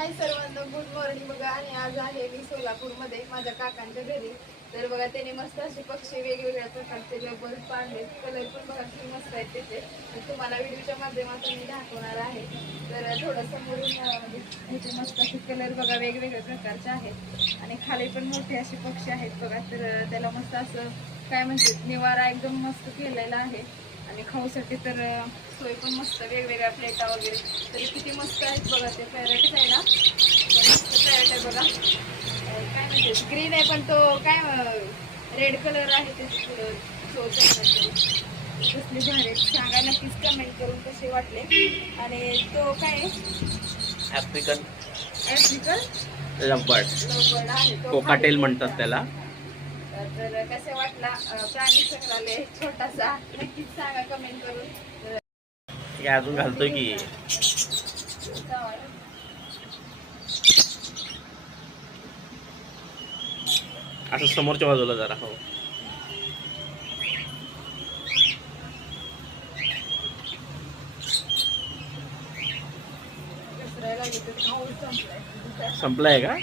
हाय सर्वांना, good morning. बघा, आणि आज आहे मी सोलापूरमध्ये माझ्या काकांच्या घरी. तर बघा, त्याने मस्त असे पक्षी वेगवेगळ्या प्रकारचे बल्ब आणले. कलर पण बघा किती मस्त आहेत त्याचे. तर तुम्हाला व्हिडिओच्या माध्यमातून मी दाखवणार आहे. तर थोडं समोरून ह्याचे मस्त असे कलर बघा वेगवेगळ्या प्रकारचे आहेत. आणि खाली पण मोठे असे पक्षी आहेत बघा. तर त्याला मस्त असं काय म्हणतात, निवारा एकदम मस्त केलेला आहे. आणि खाऊसाठी तर सोय पण मस्त, वेगवेगळ्या प्लेटा वगैरे. तरी किती मस्त आहेत बघा. ते पॅरेट आहे ना, मस्त पॅरेट आहे बघा. काय म्हणते, ग्रीन आहे पण तो काय रेड कलर आहे त्याची पुढं कसली भारी. सांगा नक्कीच कमेंट करून कसे वाटले. आणि तो काय आफ्रिकन लव्हबर्ड आहे, कोकाटेल म्हणतात त्याला. तर कसे वाटला प्राणी संग्रहालय छोटासा, नक्कीच सांगा कमेंट करून. अजून घालतोय की असं समोरच्या बाजूला जरा. हो, संपलाय संपलाय का?